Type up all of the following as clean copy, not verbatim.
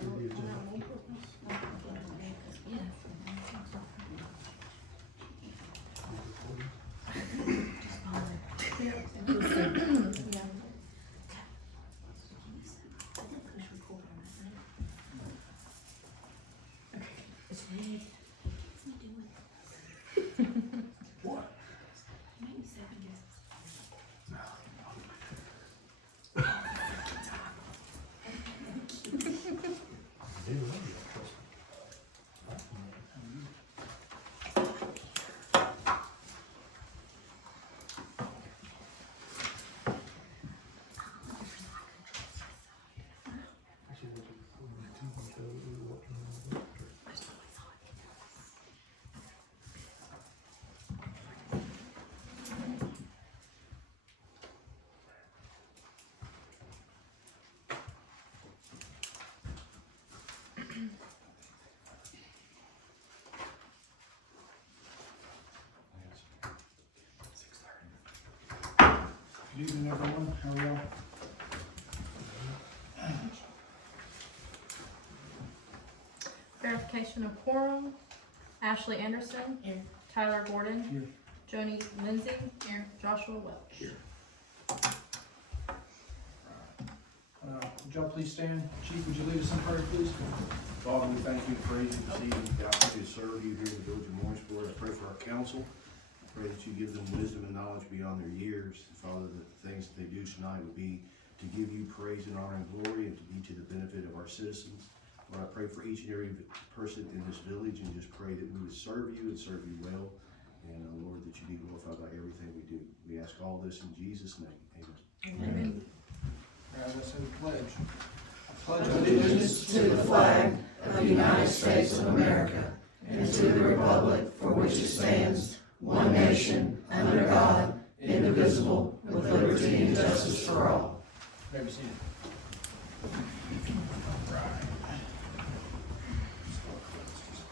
through the agenda. What? Good evening, everyone. How are y'all? Verification of quorum. Ashley Anderson. Here. Tyler Gordon. Here. Joni Lindsay. Here. Joshua Welch. Here. Would y'all please stand? Chief, would you lead us in prayer, please? Father, we thank you and praise you this evening, the opportunity to serve you here in the village of Mooringsport. I pray for our council. I pray that you give them wisdom and knowledge beyond their years. Father, that the things that they do tonight would be to give you praise and honor and glory and to be to the benefit of our citizens. Lord, I pray for each and every person in this village and just pray that we would serve you and serve you well. And Lord, that you be glorified by everything we do. We ask all this in Jesus' name. Amen. Amen. All right, let's have a pledge. I Pledge pledge allegiance to the flag of the United States of America and to the republic for which it stands, one nation, under God, indivisible, with liberty and justice for all. May be seated.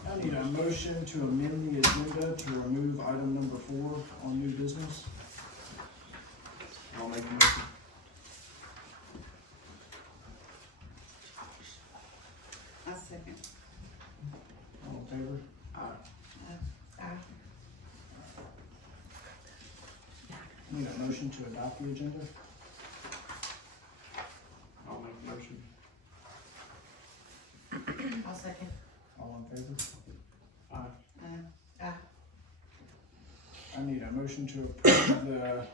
I need a motion to amend the agenda to remove item number 4 on new business. I'll make a motion. I second. All in favor? Aye. I need a motion to adopt the agenda. I'll make a motion. I'll second. All in favor? Aye. I need a motion to approve the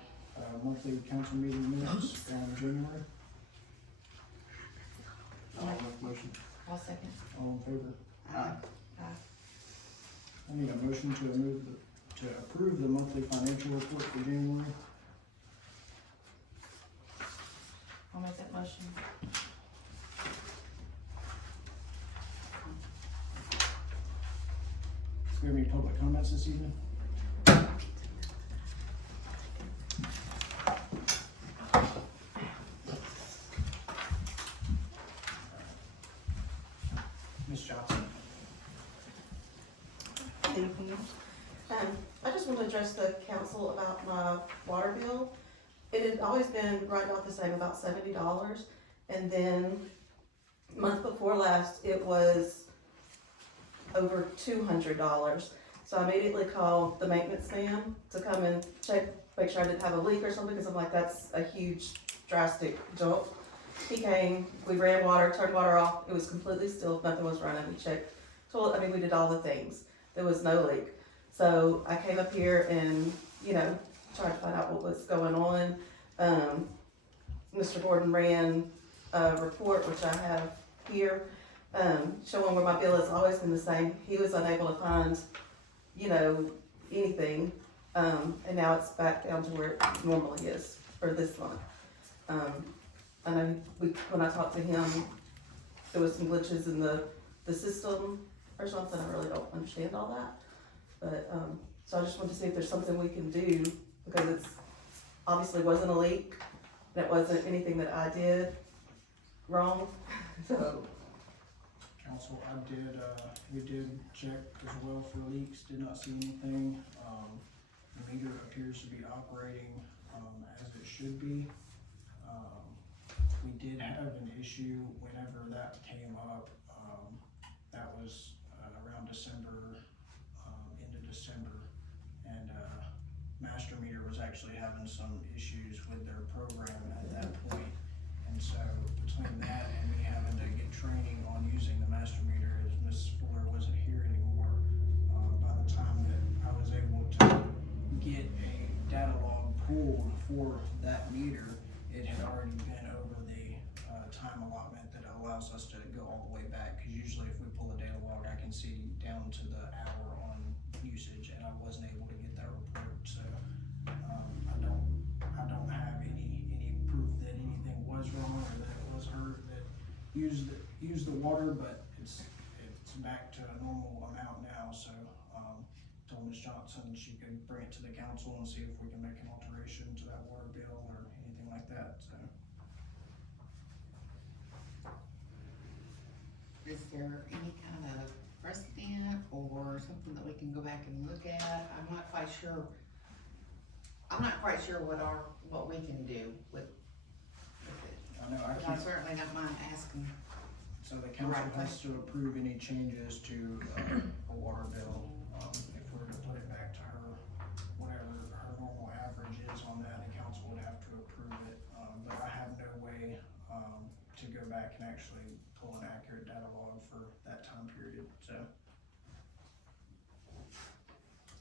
monthly council meeting minutes from January. I'll make a motion. I'll second. All in favor? Aye. I need a motion to approve the monthly financial report for January. I'll make that motion. Do we have any public comments this evening? Ms. Johnson. Thank you. I just want to address the council about my water bill. It had always been right about the same, about $70. And then month before last, it was over $200. So I immediately called the maintenance man to come and check, make sure I didn't have a leak or something, because I'm like, that's a huge drastic jump. He came, we ran water, turned water off, it was completely still, nothing was running, we checked toilet, we did all the things. There was no leak. So I came up here and, tried to find out what was going on. Mr. Gordon ran a report, which I have here, showing where my bill has always been the same. He was unable to find, anything, and now it's back down to where it normally is for this month. I know when I talked to him, there was some glitches in the system or something. I really don't understand all that. But, so I just want to see if there's something we can do, because it's obviously wasn't a leak, and it wasn't anything that I did wrong, so. Council, we did check as well for leaks, did not see anything. The meter appears to be operating, as it should be. We did have an issue whenever that came up, was around December, into December. And Master Meter was actually having some issues with their program at that point. And so between that and me having to get training on using the Master Meter, as Ms. Fuller wasn't here anymore, by the time that I was able to get a data log pulled for that meter, it had already been over the time allotment that allows us to go all the way back. Because usually if we pull a data log, I can see down to the hour on usage, and I wasn't able to get that report. So I don't have any proof that anything was wrong or that it was her that used the water, but it's back to a normal amount now. So told Ms. Johnson she could bring it to the council and see if we can make an alteration to that water bill or anything like that. So is there any kind of precedent or something that we can go back and look at? I'm not quite sure what we can do with it. I know But I certainly don't mind asking. so the council has to approve any changes to a water bill. If we're to put it back to her, whatever her normal average is on that, the council would have to approve it. But I have no way to go back and actually pull an accurate data log for that time period. So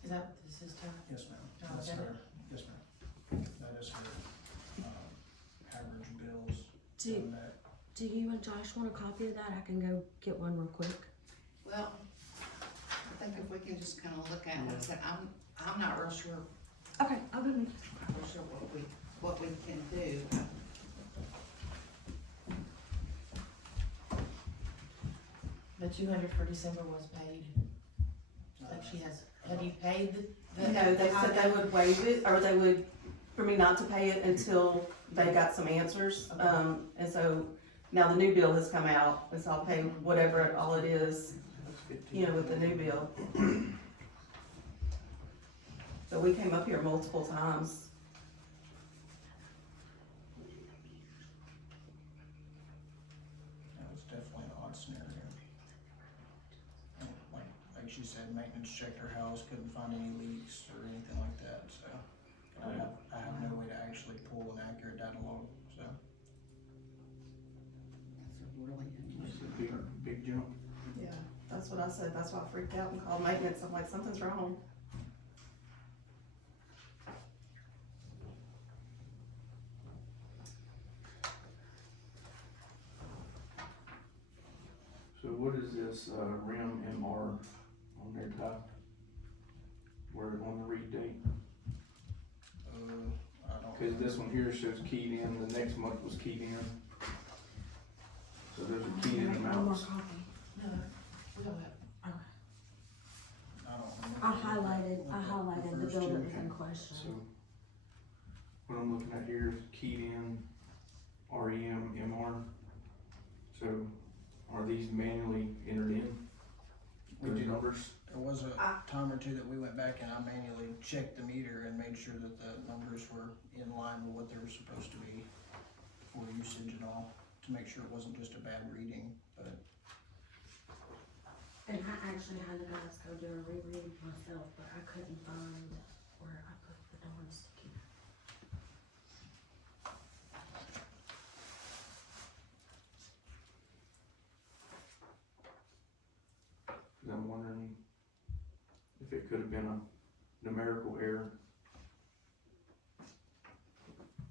Is that what this is, Tom? yes, ma'am. Oh, That's is that her. Yes, ma'am. That is her average bills. Do- on that. Do you and Josh want a copy of that? I can go get one real quick. Well, I think if we can just kind of look at it, like I said, I'm not real sure, Okay, I'll go make not real sure what we can do. The 200 for December was paid. Like she has, have you paid the? No, they said they would waive it, or they would, for me not to pay it until they got some answers. And so now the new bill has come out, and so I'll pay whatever all it is, you know, with the new bill. So we came up here multiple times. That was definitely an odd scenario. And like she said, maintenance checked her house, couldn't find any leaks or anything like that, so. I have no way to actually pull an accurate data log, so. That's a really It's unusual. a big jump. Yeah, that's what I said, that's why I freaked out and called maintenance, I'm like, something's wrong. So what is this, RIM MR on their top? Where on the read date? I don't. Cause this one here shows keyed in, the next month was keyed in. So those are keyed in one more amounts. copy. No, we don't have. I don't remember. I highlighted the first bill two. that was in question. So what I'm looking at here is keyed in REM MR. So are these manually entered in? We Those did. numbers? There was a time or two that we went back and I manually checked the meter and made sure that the numbers were in line with what they were supposed to be for usage and all, to make sure it wasn't just a bad reading, but. And I actually had the guys go do a reread myself, but I couldn't find where I put the darn sticky. Cause I'm wondering if it could have been a numerical error.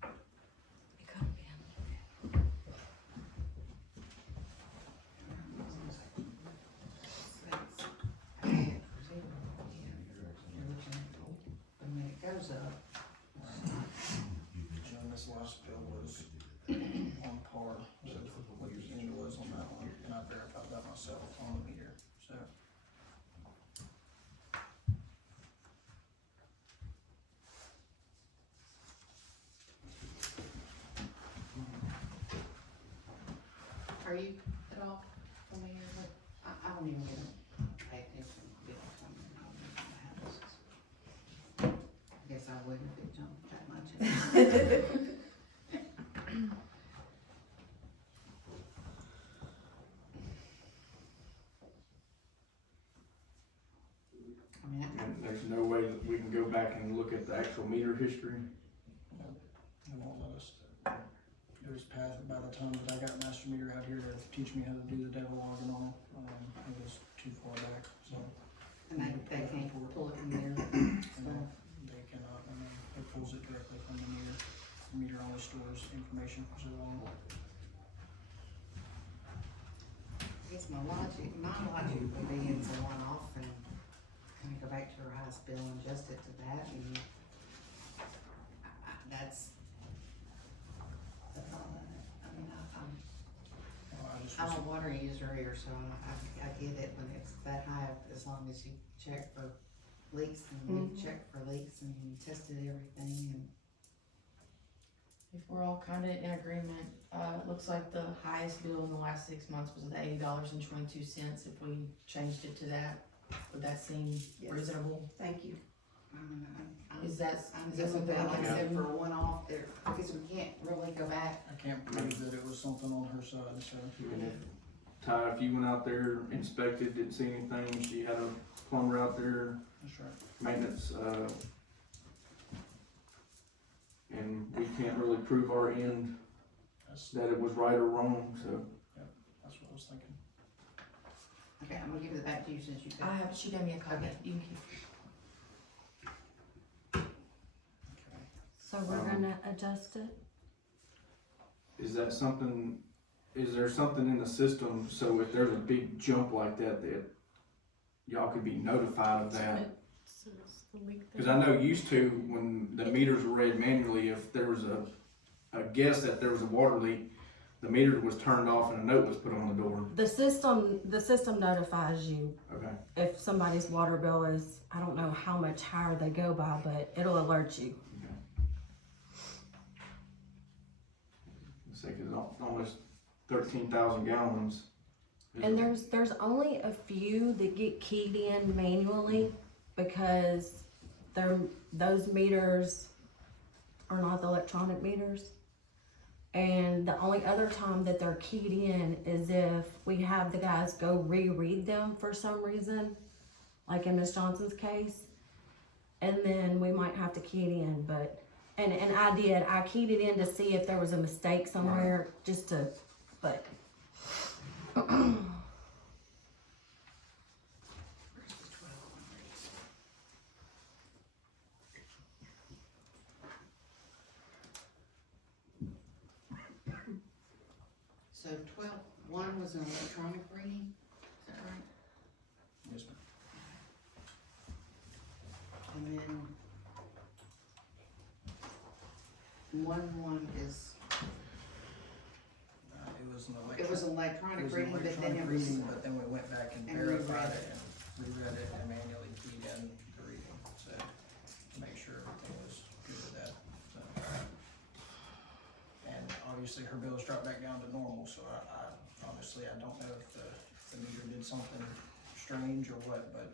It could have been. I mean, it goes up. And this last bill was on par with what your end was on that one, and I verified that myself on the meter, so. Are you at all familiar with, I don't even pay attention to bills when I'm in the houses. I guess I wouldn't if it jumped that much. meter history? They won't let us. There's path, by the time that I got master meter out here to teach me how to do the data logging on it, it was too far back, so. And they can't pull it from there, so. They cannot, it pulls it directly from the meter. The meter only stores information for so long. I guess my logic would be it's a one-off and kind of go back to her highest bill and adjust it to that and that's, I'm a water user here, so I get it when it's that high, as long as you check for leaks and we checked for leaks and tested everything and. If we're all kinda in agreement, it looks like the highest bill in the last 6 months was at $80.22. If we changed it to that, would that seem Yes. reasonable? Thank you. Is that I'm something something I like I can said do? for a one-off there, because we can't really go back. I can't prove that it was something on her side, so. And if, Ty, if you went out there, inspected, didn't see anything, she had a plumber out there, That's right. maintenance, and we can't really prove our end that it was right or wrong, so. That's what I was thinking. Okay, I'm gonna give it back to you since you got. she gave me a copy, you can keep. Okay. So we're gonna adjust it? Is that something, is there something in the system, so if there's a big jump like that, that y'all could be notified of that? Cause I know used to, when the meters were read manually, if there was a guess that there was a water leak, the meter was turned off and a note was put on the door. The system notifies you Okay. if somebody's water bill is, I don't know how much higher they go by, but it'll alert you. Say, cause almost 13,000 gallons. And there's only a few that get keyed in manually because those meters are not the electronic meters. And the only other time that they're keyed in is if we have the guys go reread them for some reason, like in Miss Johnson's case. And then we might have to key it in, but, and I keyed it in to see if there was a mistake somewhere, just to, but. So 12-1 was an electronic reading, is that right? Yes, ma'am. And then 1-1 is, It was an it was an electronic it was an reading, but then electronic it was, reading, but then we went back and and verified reread it and reread it and manually keyed in the reading, so to make sure everything was good with that, so. And obviously her bills dropped back down to normal, so I honestly, I don't know if the meter did something strange or what, but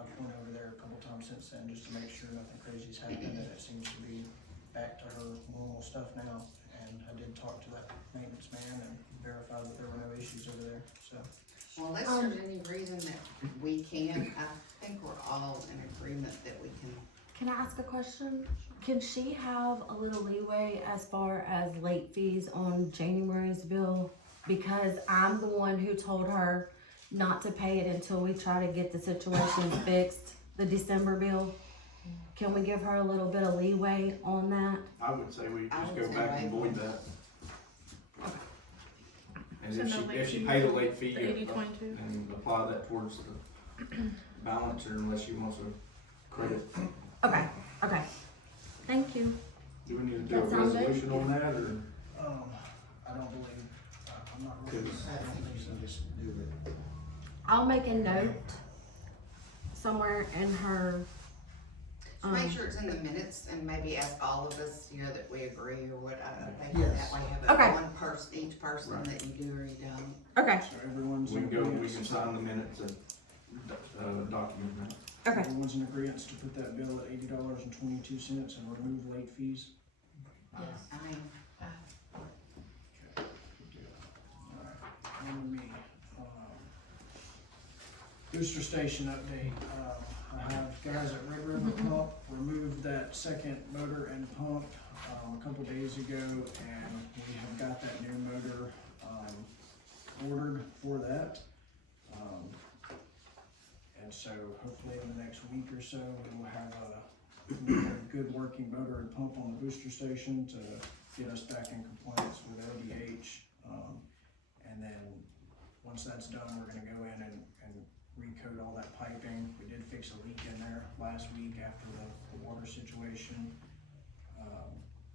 I've went over there a couple times since then just to make sure nothing crazy's happened, and it seems to be back to her normal stuff now. And I did talk to that maintenance man and verified that there were no issues over there, so. well, unless there's any reason that we can't, I think we're all in agreement that we can. Can I ask a question? Can she have a little leeway as far as late fees on January's bill? Because I'm the one who told her not to pay it until we try to get the situation fixed, the December bill. Can we give her a little bit of leeway on that? I would say we I just would go say back and waive void that. And So if no she, late if she fee paid a for late fee, the 80/22? and apply that towards the balancer unless she wants a credit. Okay, okay. Thank you. Do we need to do a That sound good? resolution on that, or? I don't believe, I'm not really, I don't think so. Just do it. I'll make a note somewhere in her, Make sure it's in the minutes and maybe ask all of us, you know, that we agree or what, I think Yes. that way have Okay. it one person, each person Right. that you do or you don't. okay, So everyone's We in can go, we agreement. can sign the minutes and, document that. okay. Everyone's in agreement to put that bill at $80.22 and remove late fees. Yes. I mean, Good deal. Alright, on me. Booster station update, I have guys at Red River Pump removed that second motor and pump, a couple days ago, and we have got that new motor, ordered for that. And so hopefully in the next week or so, we will have a good working motor and pump on the booster station to get us back in compliance with LDH. And then, once that's done, we're gonna go in and recoat all that piping. We did fix a leak in there last week after the water situation.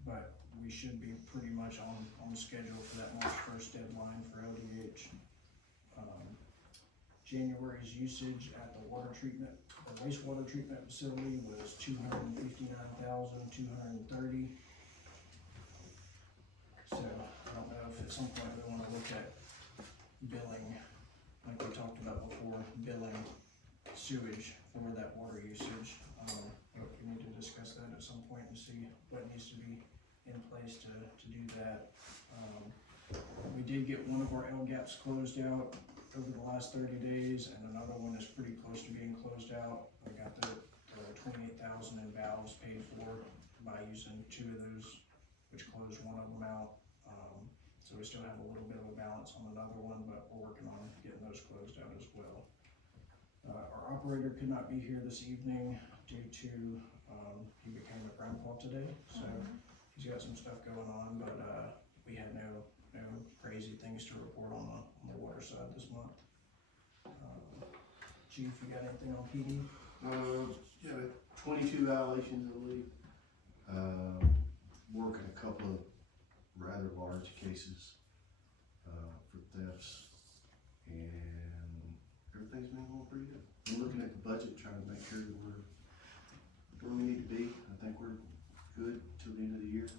But we should be pretty much on schedule for that March 1st deadline for LDH. January's usage at the wastewater treatment facility was $259,230. So, I don't know if at some point we wanna look at billing, like we talked about before, billing sewage for that water usage. We need to discuss that at some point and see what needs to be in place to do that. We did get one of our L gaps closed out over the last 30 days, and another one is pretty close to being closed out. We got the 28,000 in valves paid for by using two of those, which closed one of them out. So we still have a little bit of a balance on another one, but we're working on getting those closed out as well. Our operator could not be here this evening due to, he became a grandpa today, so he's got some stuff going on, but, we had no crazy things to report on the water side this month. Chief, you got anything on PD? Yeah, 22 violations, I believe. Working a couple of rather large cases, for thefts, and everything's been going pretty good. I'm looking at the budget, trying to make sure that we're where we need to be. I think we're good till the end of the year.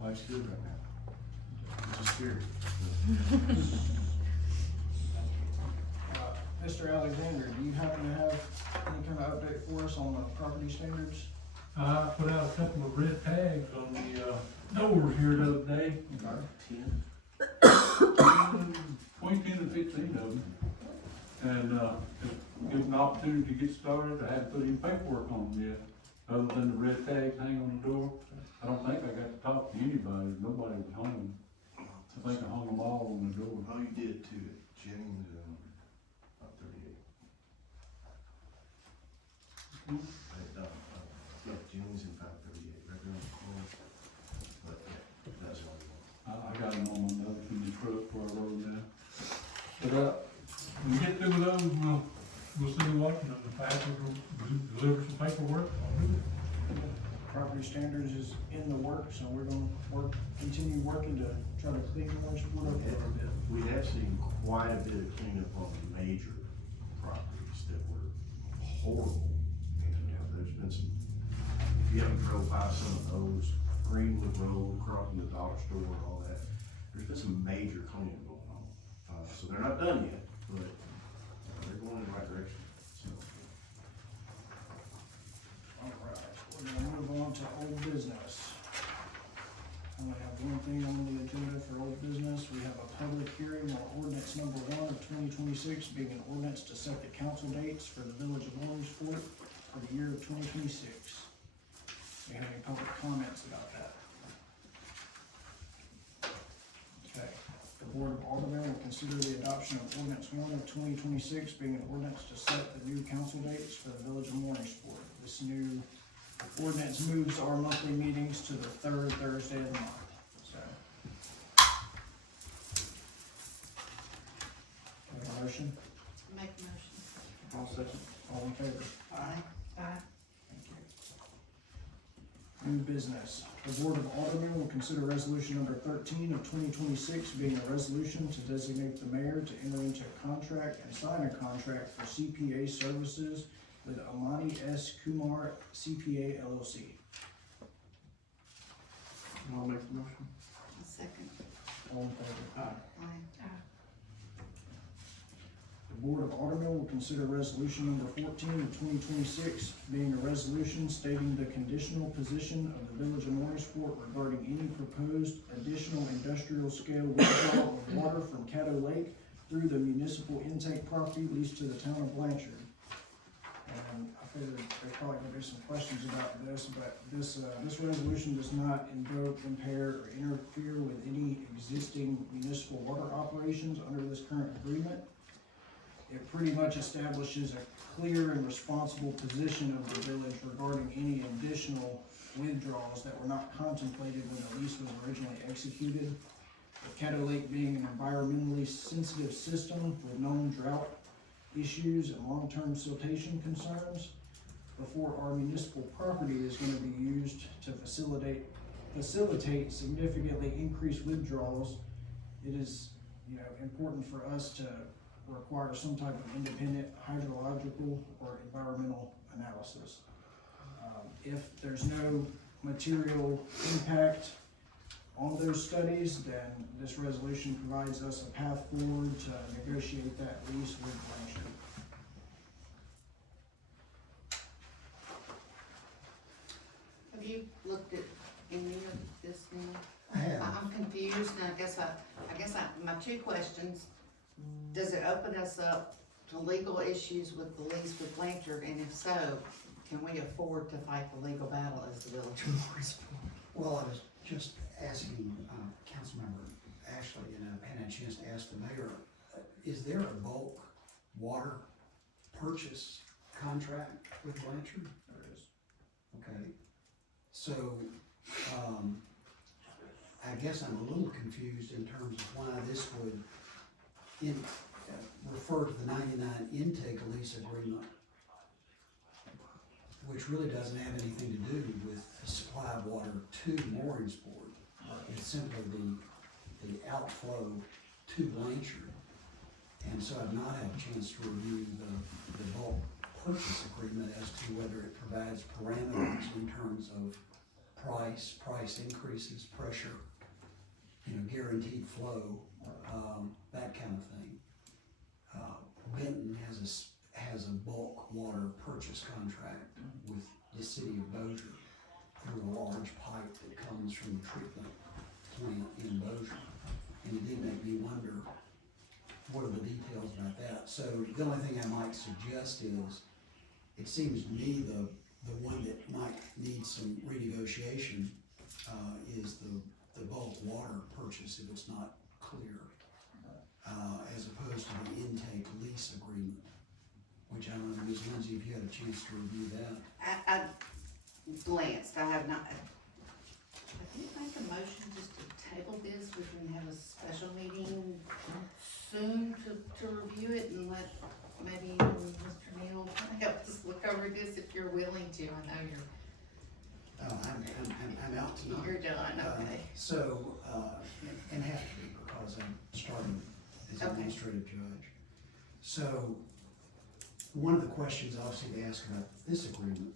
Life's good right now, which is scary. Mr. Alexander, do you happen to have any kind of update for us on the property standards? I put out a couple of red tags on the, doors here the other day. 10. Between 10 and 15 of them. And, just give an opportunity to get started. I haven't put any paperwork on them yet, other than the red tags hanging on the door. I don't think I got to talk to anybody. Nobody was home. I think I hung them all on the door. Oh, you did too, Jennings, about 38. I had done, yeah, Jennings and about 38, right around the corner. But yeah, that's the only one. I got them on my notes in the truck where I wrote them down. But, when we get through with those, we'll see what, and the faster will deliver some paperwork. I'll do it. Property standards is in the works, so we're gonna continue working to try to clean Mooringsport up a little bit. We have seen quite a bit of cleanup on major properties that were horrible. There's been some, if you haven't drove by some of those, Greenwood Road, crossing the dollar store and all that, there's been some major cleanup going on. So they're not done yet, but they're going in the right direction, so. All right, we're gonna move on to old business. I only have one thing on the agenda for old business. We have a public hearing on ordinance number 1 of 2026, being an ordinance to set the council dates for the village of Mooringsport for the year of 2026. Do you have any public comments about that? Okay. The Board of Aldermen will consider the adoption of ordinance 1 of 2026, being an ordinance to set the new council dates for the village of Mooringsport. This new ordinance moves our monthly meetings to the third Thursday of the month, so. Do I have a motion? Make a motion. I'll second. All in favor? Aye. Thank you. New business. The Board of Aldermen will consider resolution number 13 of 2026, being a resolution to designate the mayor to enter into a contract and sign a contract for CPA services with Amani S. Kumar CPA LLC. I'll make the motion. A second. All in favor? Aye. The Board of Aldermen will consider resolution number 14 of 2026, being a resolution stating the conditional position of the village of Mooringsport regarding any proposed additional industrial scale withdrawal of water from Caddo Lake through the municipal intake property leased to the town of Blanchard. And I figured there's probably gonna be some questions about this, but this resolution does not invoke, impair, or interfere with any existing municipal water operations under this current agreement. It pretty much establishes a clear and responsible position of the village regarding any additional withdrawals that were not contemplated when the lease was originally executed. With Caddo Lake being an environmentally sensitive system with known drought issues and long-term siltation concerns, before our municipal property is gonna be used to facilitate significantly increased withdrawals, it is, important for us to require some type of independent hydrological or environmental analysis. If there's no material impact on those studies, then this resolution provides us a path forward to negotiate that lease with Blanchard. Have you looked at any of this now? I have. I'm confused, and I guess my two questions, does it open us up to legal issues with the lease with Blanchard, and if so, can we afford to fight the legal battle as the village of Mooringsport? Well, I was just asking, Councilmember Ashley, and I had a chance to ask the mayor, is there a bulk water purchase contract with Blanchard? There it is. Okay, so, I guess I'm a little confused in terms of why this would refer to the 99 intake lease agreement, which really doesn't have anything to do with the supply of water to Mooringsport. It's simply the outflow to Blanchard. And so I've not had a chance to review the bulk purchase agreement as to whether it provides parameters in terms of price increases, pressure, guaranteed flow, that kind of thing. Benton has a bulk water purchase contract with the city of Bossier through a large pipe that comes from the treatment plant in Bossier. And it did make me wonder, what are the details about that? So the only thing I might suggest is, it seems to me the one that might need some renegotiation is the bulk water purchase, if it's not clear, as opposed to the intake lease agreement, which I don't know, Ms. Lindsay, if you had a chance to review that. I glanced, I have not, I did make a motion just to table this, we can have a special meeting soon to review it and let maybe Mr. Neal help us look over this if you're willing to, I know Oh, I'm out tonight. you're done, okay. So, and have to be, because I'm starting as Okay. administrative judge. So, one of the questions obviously to ask about this agreement,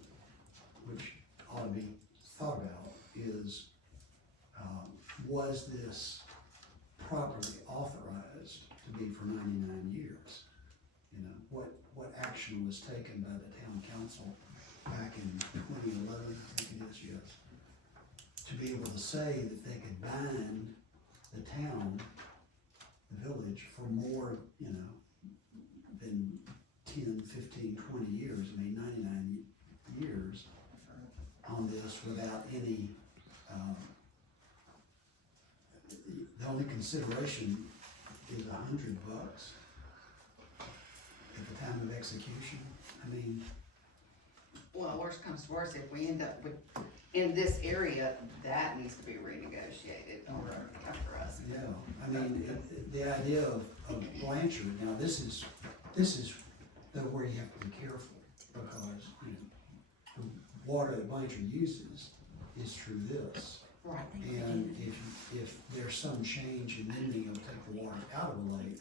which ought to be thought about, is, was this property authorized to be for 99 years? What action was taken by the town council back in 2011, I think it is, yes, to be able to say that they could bind the town, the village, for more, than 10, 15, 20 years, 99 years on this without any, the only consideration is $100 at the time of execution. I mean, Well, worst comes to worst, if we end up with, in this area, that needs to be renegotiated for us. yeah, I mean, the idea of Blanchard, now this is where you have to be careful, because, the water that Blanchard uses is through this. Right. And if there's some change in then being able to take the water out of the lake,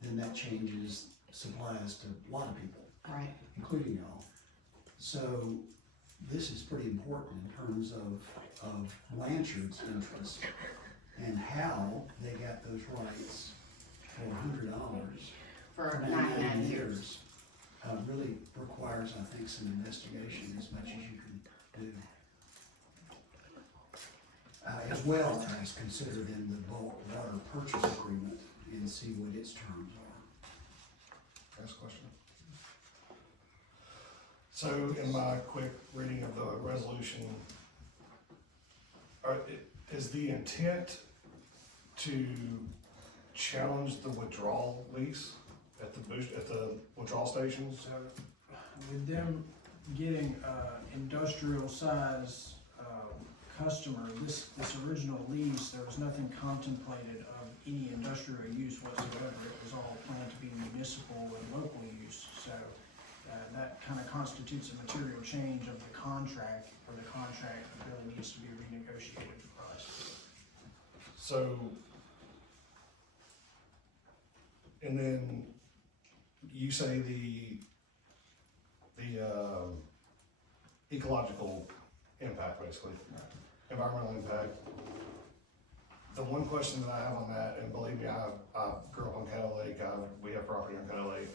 then that changes supplies to a lot of people, Right. including y'all. So this is pretty important in terms of Blanchard's interest and how they got those rights for $100 For 99 years. really requires, I think, some investigation as much as you can do. As well as considered in the bulk water purchase agreement and see what its terms are. Last question. So in my quick reading of the resolution, is the intent to challenge the withdrawal lease at the withdrawal stations? So with them getting industrial size customer, this original lease, there was nothing contemplated of any industrial use whatsoever. It was all planned to be municipal and local use. So that kind of constitutes a material change of the contract, or the contract really needs to be renegotiated for us. So, and then you say the ecological impact, basically, environmental impact. The one question that I have on that, and believe me, I grew up on Caddo Lake, we have property on Caddo Lake,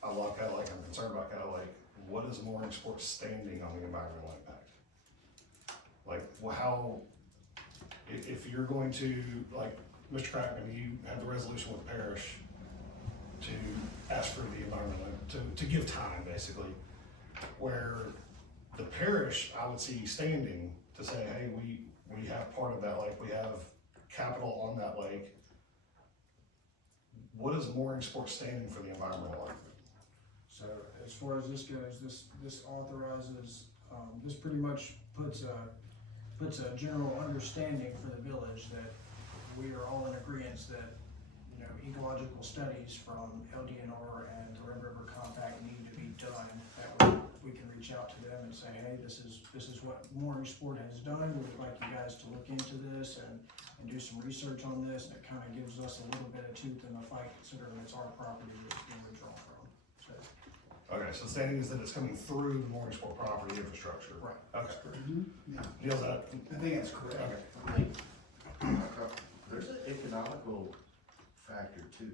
I love Caddo Lake, I'm concerned about Caddo Lake. What is Mooringsport's standing on the environmental impact? Like, well, how, if you're going to, like, Mr. Crackman, you have the resolution with the parish to ask for the environmental, to give time, basically, where the parish, I would see standing to say, hey, we have part of that lake, we have capital on that lake. What is Mooringsport standing for the environmental impact? So as far as this goes, this authorizes, this pretty much puts a general understanding for the village that we are all in agreement that, you know, ecological studies from LDNR and the Red River Compact need to be done. That way we can reach out to them and say, hey, this is what Mooringsport has done. We would like you guys to look into this and do some research on this. And it kind of gives us a little bit of tooth in the fight, considering it's our property that's being withdrawn from. So. Okay, so standing is that it's coming through the Mooringsport property infrastructure. Right. Okay. Neil's that? I think that's correct. Okay. There's an economical factor too,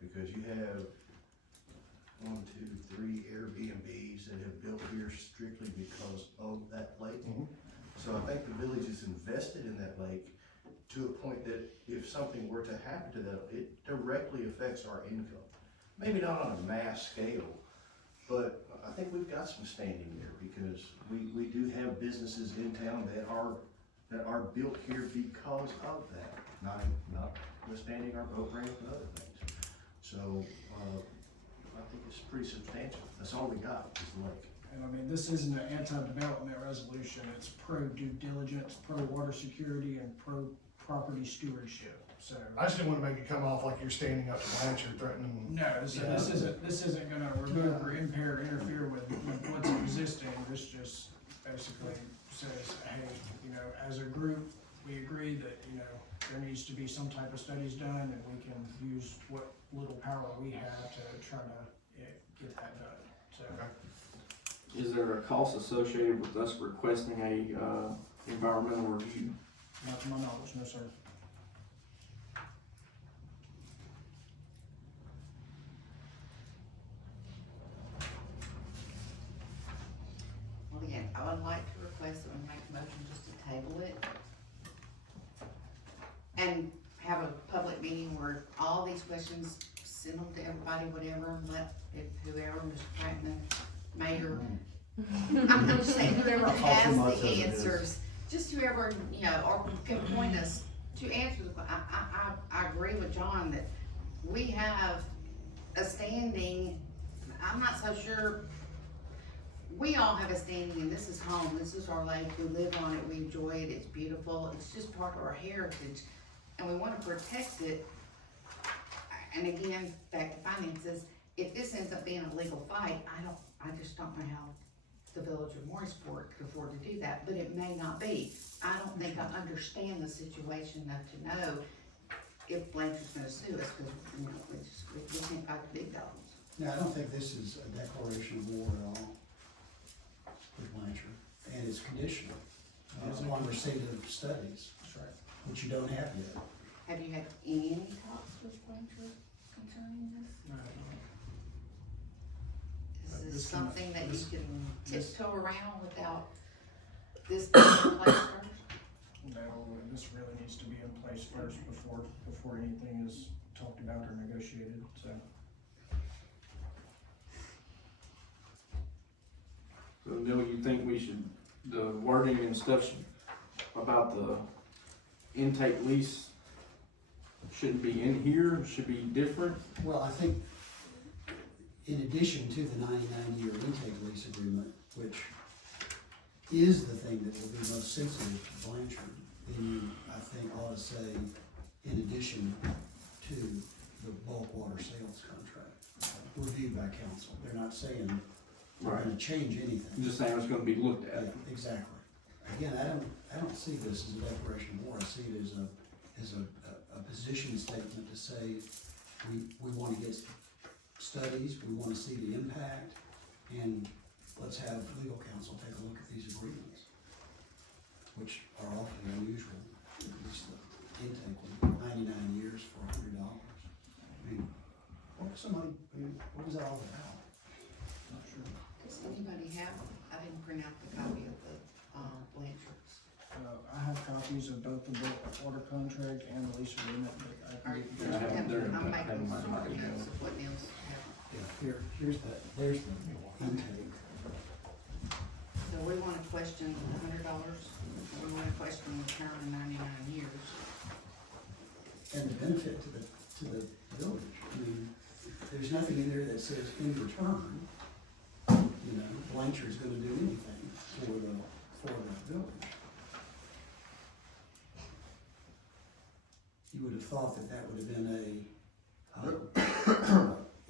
because you have 1, 2, 3 Airbnbs that have built here strictly because of that lake. Mhm. So I think the village is invested in that lake to a point that if something were to happen to that, it directly affects our income. Maybe not on a mass scale, but I think we've got some standing there because we do have businesses in town that are built here because of that, notwithstanding our boat ramp and other things. So, I think it's pretty substantial. That's all we got is the lake. And I mean, this isn't an anti-development resolution, it's pro due diligence, pro water security, and pro property stewardship, so. I just didn't want to make it come off like you're standing up to Blanchard threatening. No, this isn't gonna remove or impair or interfere with what's existing. This just basically says, hey, you know, as a group, we agree that, you know, there needs to be some type of studies done, and we can use what little power we have to try to get that done, so. Okay. Is there a cost associated with us requesting a environmental review? Not to my knowledge, no, sir. Well, again, I would like to request that we make a motion just to table it. And have a public meeting where all these questions, send them to everybody, whatever, and let whoever, Mr. Crackman, Mayor. I'm just saying whoever has the answers, just whoever, you know, or can point us to answer the, I agree with John that we have a standing, I'm not so sure, we all have a standing, and this is home, this is our lake, we live on it, we enjoy it, it's beautiful, it's just part of our heritage, and we wanna protect it. And again, back to finances, if this ends up being a legal fight, I just don't know how the village of Mooringsport could afford to do that, but it may not be. I don't think I understand the situation enough to know if Blanchard's gonna sue us, cause, you know, we can't fight the big dogs. No, I don't think this is a declaration of war at all with Blanchard, and it's conditional upon receipt of studies, That's right. which you don't have yet. Have you had any talks with Blanchard concerning this? Is this This kind of- something that you this- can this- tiptoe around without this being in place first? No, this really needs to be in place first before anything is talked about or negotiated, so. So Neil, you think we should, the wording and stuff about the intake lease shouldn't be in here, should be different? Well, I think in addition to the 99-year intake lease agreement, which is the thing that will be most sensitive to Blanchard, then you, I think, ought to say, in addition to the bulk water sales contract, reviewed by council. They're not saying they're gonna change anything. I'm just saying it's gonna be looked Yeah, at. exactly. Again, I don't see this as a declaration of war, I see it as a position statement to say, we wanna get studies, we wanna see the impact, and let's have legal counsel take a look at these agreements, which are awfully unusual, at least the intake one, 99 years for $100. I mean, what was that all about? Not sure. Does anybody have, I didn't print out the copy of the, Blanchard's. I have copies of both the bulk water contract and the lease agreement, but I Are can. you, Yeah, I haven't- they're- I'm I haven't making mine sure right notes now. of what Neil's have. Yeah, there's the intake. So we wanna question $100, we wanna question the term of 99 years. And the benefit to the village. I mean, there's nothing in there that says in return, you know, Blanchard's gonna do anything for the village. You would have thought that would have been a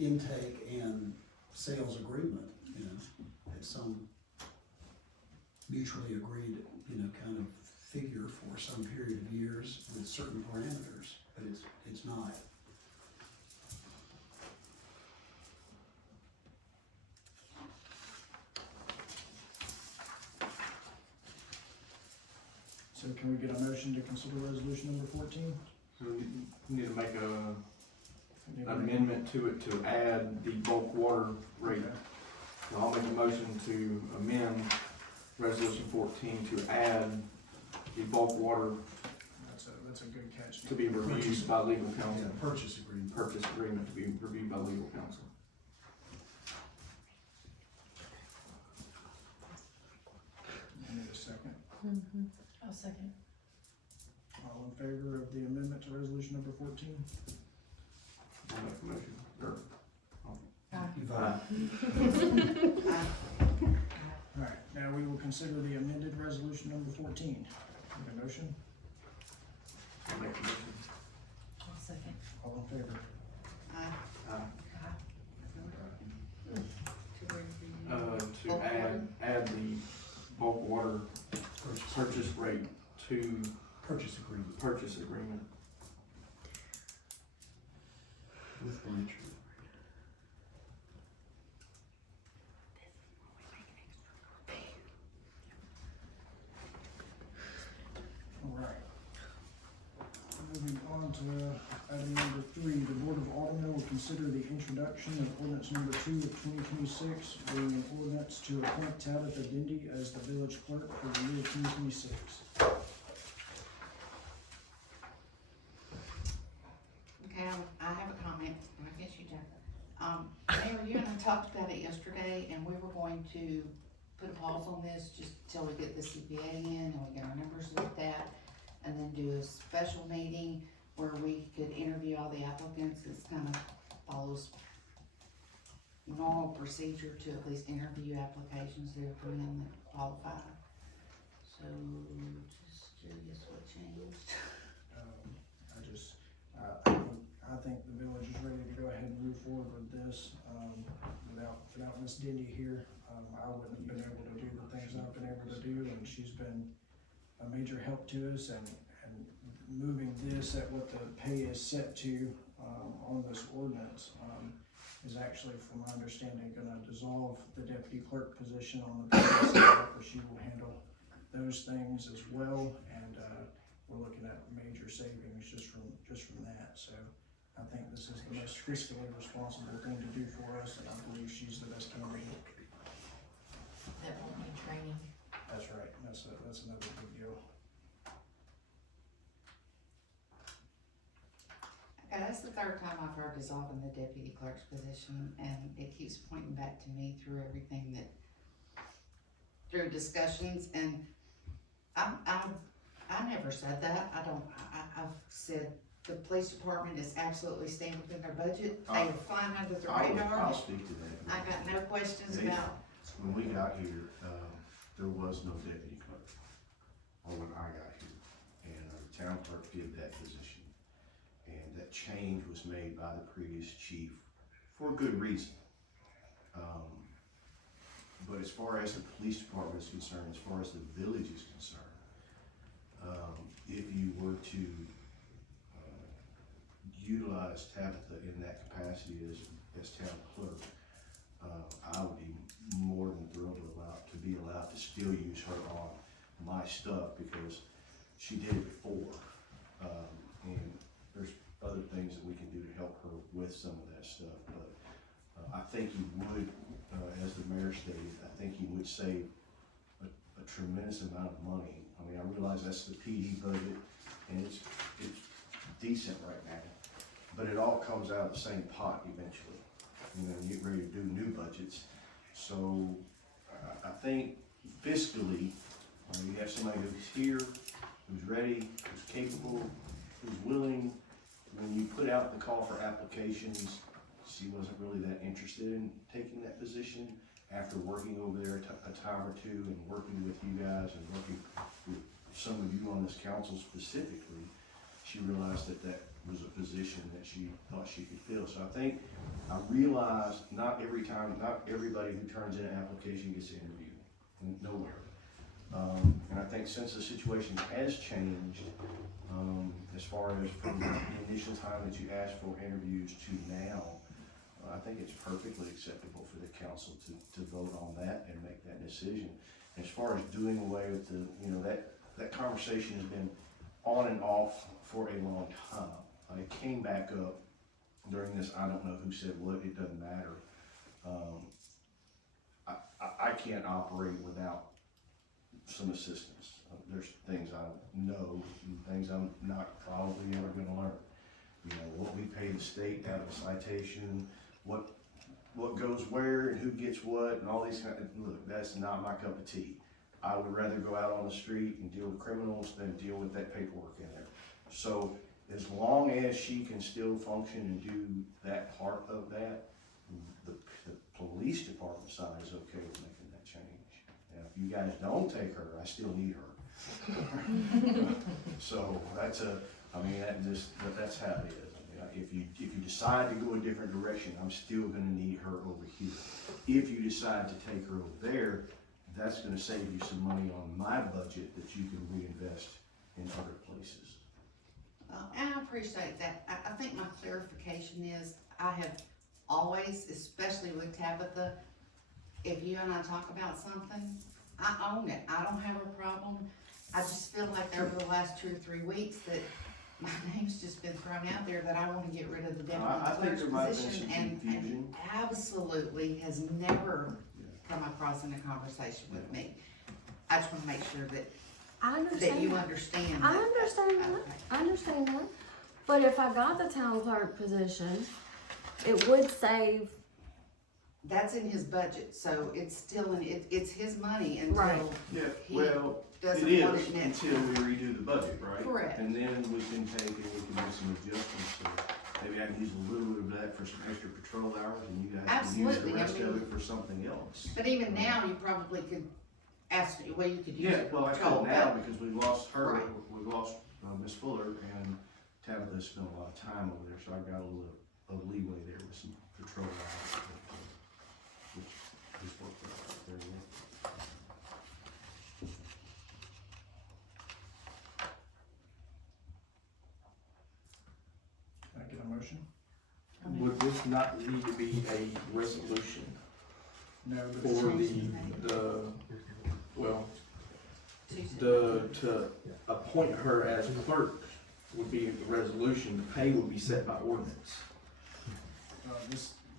intake and sales agreement, you know, at some mutually agreed, you know, kind of figure for some period of years with certain parameters, but it's not. So can we get a motion to consider resolution number 14? So we need to make a amendment to it to add the bulk water rate. Okay. So I'll make a motion to amend resolution 14 to add the bulk water That's a good catch. to be reviewed by legal counsel. Yeah, purchase agreement. Purchase agreement to be reviewed by legal counsel. I need a second. I'll second. All in favor of the amendment to resolution number 14? I'll make a motion. Or, You vote. Alright, now we will consider the amended resolution number 14. Need a motion? I'll make a motion. I'll second. All in favor? To add the bulk water purchase rate to Purchase agreement purchase agreement. with Blanchard. Alright. Moving on to item number 3, the Board of Aldermen will consider the introduction of ordinance number 2 of 2026, being an ordinance to appoint Tabitha Dindy as the village clerk for the year 2026. Okay, I have a comment, and I guess you don't. Mayor, you and I talked about it yesterday, and we were going to put a pause on this just till we get the CPA in and we get our numbers looked at, and then do a special meeting where we could interview all the applicants. It's kind of follows normal procedure to at least interview applications that have come in that qualify. So, just curious what changed. I think the village is ready to go ahead and move forward with this, without Miss Dindy here. I wouldn't have been able to do the things I've been able to do, and she's been a major help to us, and moving this at what the pay is set to, on this ordinance, is actually, from my understanding, gonna dissolve the deputy clerk position on the pay side, where she will handle those things as well, and, we're looking at major savings just from that, so I think this is the most fiscally responsible thing to do for us, and I believe she's the best candidate. That won't need training. That's right, that's another big deal. Okay, that's the third time I've heard dissolving the deputy clerk's position, and it keeps pointing back to me through everything through discussions, and I never said that. I've said the police department is absolutely staying within their budget. They are flying under the I'll radar. speak to that. I got no questions They- about, When we got here, there was no deputy clerk, or when I got here, and the town clerk did that position. And that change was made by the previous chief for a good reason. But as far as the police department is concerned, as far as the village is concerned, if you were to utilize Tabitha in that capacity as town clerk, I would be more than thrilled to be allowed to still use her on my stuff, because she did it before. And there's other things that we can do to help her with some of that stuff, but I think you would, as the mayor stated, I think you would save a tremendous amount of money. I mean, I realize that's the PD budget, and it's decent right now, but it all comes out of the same pot eventually. You know, you get ready to do new budgets, so I think fiscally, you have somebody who's here, who's ready, who's capable, who's willing. When you put out the call for applications, she wasn't really that interested in taking that position. After working over there a time or two and working with you guys and working with some of you on this council specifically, she realized that that was a position that she thought she could fill. So I realized not everybody who turns in an application gets interviewed, nowhere. And I think since the situation has changed, as far as from the initial time that you asked for interviews to now, I think it's perfectly acceptable for the council to vote on that and make that decision. As far as doing away with that conversation has been on and off for a long time. It came back up during this, I don't know who said what, it doesn't matter. I can't operate without some assistance. There's things I know and things I'm not probably ever gonna learn. You know, what we pay the state out of a citation, what goes where and who gets what and all these kind of, look, that's not my cup of tea. I would rather go out on the street and deal with criminals than deal with that paperwork in there. So as long as she can still function and do that part of that, the police department side is okay with making that change. Now, if you guys don't take her, I still need her. So that's that's how it is. If you decide to go a different direction, I'm still gonna need her over here. If you decide to take her over there, that's gonna save you some money on my budget that you can reinvest in other places. and I appreciate that. I think my clarification is, I have always, especially with Tabitha, if you and I talk about something, I own it. I don't have a problem. I just feel like over the last 2 or 3 weeks that my name's just been thrown out there that I wanna get rid of the deputy I think clerk's there might have been position, some and confusion. absolutely has never come across in a conversation with me. I just wanna make sure that I understand you that. understand. I understand that. Okay. I understand that. But if I got the town clerk position, it would save, That's in his budget, so it's still it's his money Right. until Yeah, he well, doesn't it want is it next. until we redo the budget, right? Correct. And then we can take and we can make some adjustments, so maybe I can use a little bit of that for some extra patrol hours, and you guys can use the Absolutely, I rest of mean- it for something else. But even now, you probably could ask, well, you could use Yeah, it well, I patrol, could now but because we lost her, Right. we lost Miss Fuller, and Tabitha spent a lot of time over there, so I got a little of leeway there with some patrol hours. Which just worked out very well. Can I get a motion? Would this not need to be a resolution No, but for to appoint her as clerk would be the resolution, the pay would be set by ordinance.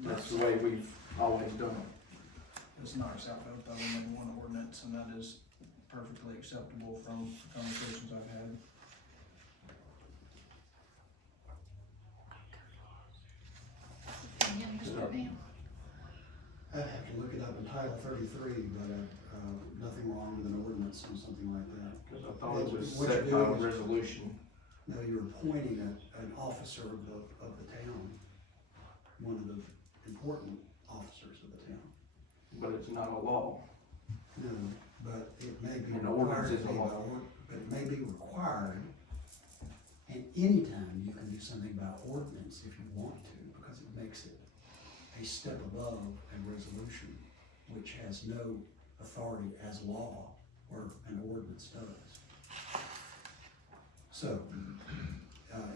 That's the way we've always done it. This knocks out both of them in one ordinance, and that is perfectly acceptable from conversations I've had. getting started now? I'd have to look it up in Title 33, but, nothing wrong with an ordinance or something like that. Cause I thought it was What set you're by doing is- resolution. No, you're appointing an officer of the town, one of the important officers of the town. But it's not a law. No, but it may be An ordinance required, is a law. but it may be required. And anytime you can do something by ordinance if you want to, because it makes it a step above a resolution, which has no authority as law, where an ordinance does. So,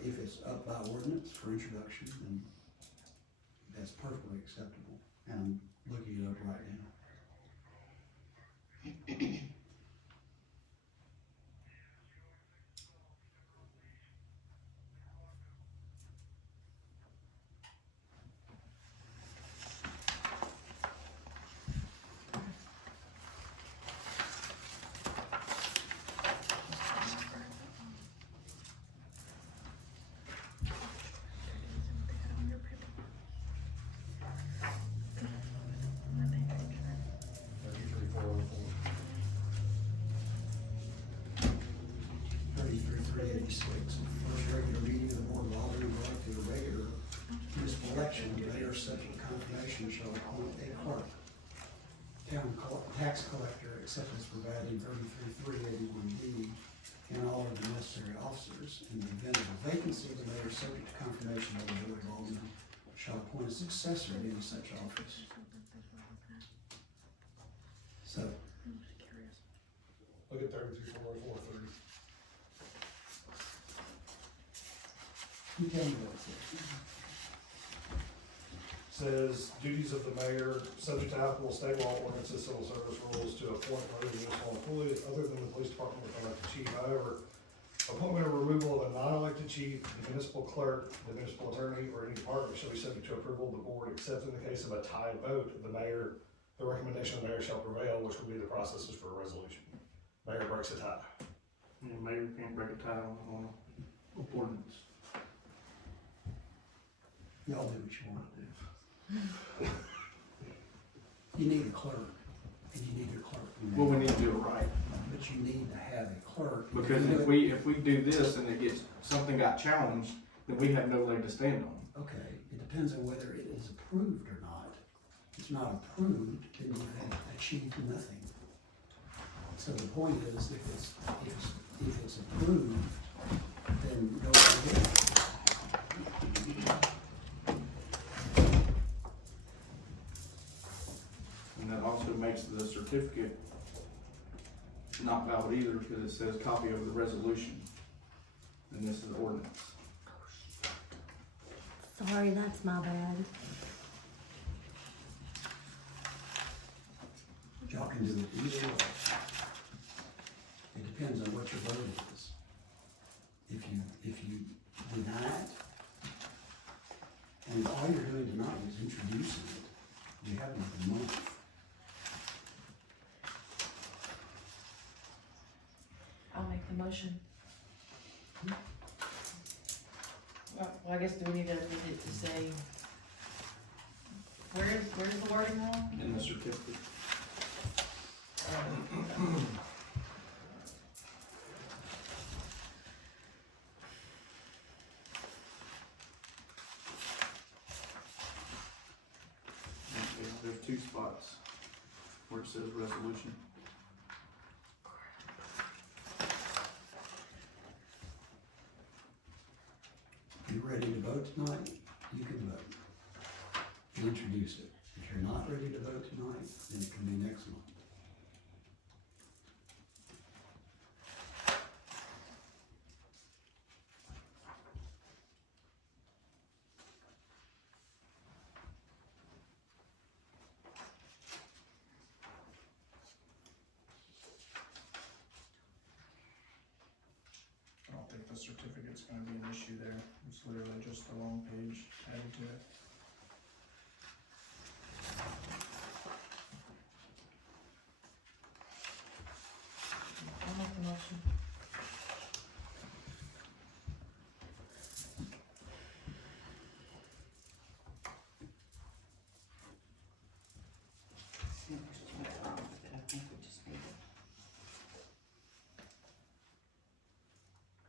if it's up by ordinance for introduction, then that's perfectly acceptable, and I'm looking it up right now. First regular meeting of the Board of Aldermen elected a regular municipal election, the mayor subject to confirmation shall appoint a clerk. Tax collector, except as provided in 33-381B, and all of the necessary officers. In the event of a vacancy, the mayor subject to confirmation by the Board of Aldermen shall appoint a successor in any such office. So, Look at 33-404-3. you tell me what it says. Says duties of the mayor, subject to applicable state law, ordinances, civil service rules to appoint other municipal employees other than the police department with elected chief. However, appointment or removal of a non-elected chief, the municipal clerk, the municipal attorney, or any department shall be subject to approval of the board, except in the case of a tied vote, the recommendation of the mayor shall prevail, which will be the processes for a resolution. Mayor breaks a tie. And mayor can't break a tie on ordinance. Y'all do what you want to do. You need a clerk, and you need your clerk. Well, we need to do it right. But you need to have a clerk. Because if we do this and something got challenged, then we have no leg to stand on. Okay, it depends on whether it is approved or not. If it's not approved, then you have achieved nothing. So the point is, if it's approved, then go ahead. And that also makes the certificate not valid either because it says copy of the resolution. And this is ordinance. Sorry, that's my bad. Y'all can do it either way. It depends on what your vote is. If you deny it, and all you're doing tonight is introducing it, you have another month. I'll make the motion. Well, I guess do we need to amend it to say, where's the wording wrong? In the certificate. There's two spots where it says resolution. If you're ready to vote tonight, you can vote. You introduce it. If you're not ready to vote tonight, then it can be next month. I don't think the certificate's gonna be an issue there. It's literally just the long page added to it. I'll make the motion.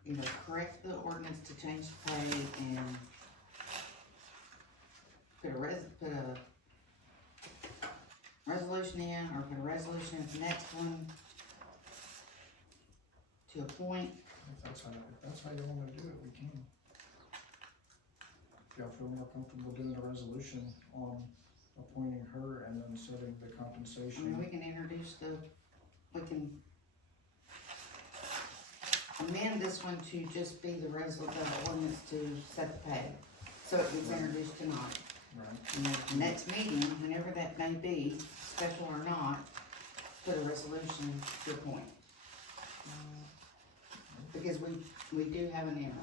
either correct the ordinance to change the pay and put a resolution in, or put a resolution at the next one to appoint. If that's how you wanna do it, we can. If y'all feel more comfortable doing a resolution on appointing her and then setting the I mean, compensation. we can introduce we can amend this one to just be the ordinance to set the pay. So it was introduced tonight. Right. And at the next meeting, whenever that may be, special or not, put a resolution to appoint. Because we do have an interim,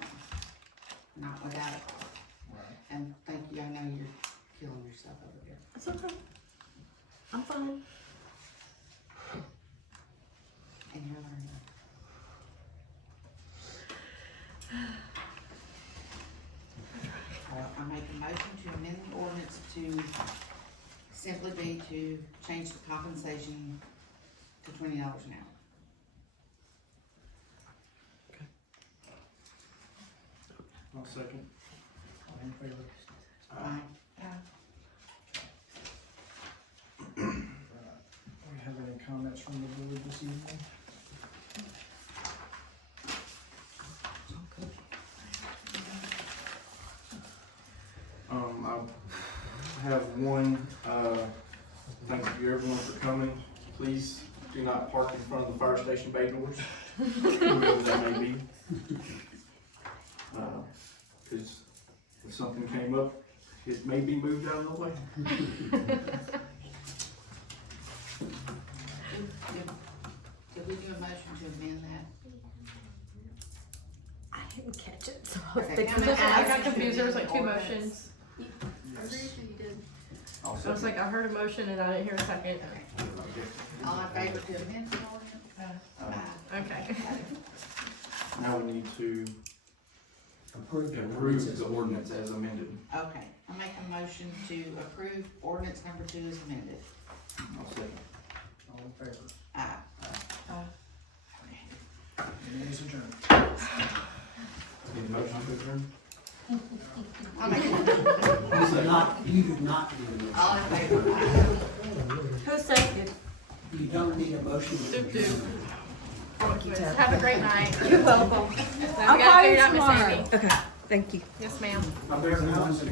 not without it. Right. And thank you, I know you're killing yourself over there. It's okay. I'm fine. And you're learning. I make a motion to amend the ordinance to simply be to change the compensation to $20 an hour. I'll second. All in favor? Aye. Right. Do we have any comments from the board this evening? I have one, thank you everyone for coming. Please do not park in front of the fire station bay doors, whoever that may be. Cause if something came up, it may be moved out of the way. Did we do a motion to amend that? I didn't catch it, so Okay, the I'm gonna I ask got you to confused, there was like two amend the ordinance. motions. I'll I was second. like, I heard a motion and I didn't hear a second. All in favor to amend the ordinance? Okay. Now we need to Approve the approve the ordinance as amended. Okay, I make a motion to approve ordinance number 2 as amended. I'll second. All in favor? Aye. Meeting is adjourned. Need a motion to adjourn? I'll make a You do not need a all motion. in favor? Aye. Who seconded? You don't need a motion. to Do. adjourn. Thank you, Ted. Have a great night. You're welcome. So we I'll got call it you figured out, Miss tomorrow. Amy. Okay, thank you. Yes, ma'am. I'm there. Now is the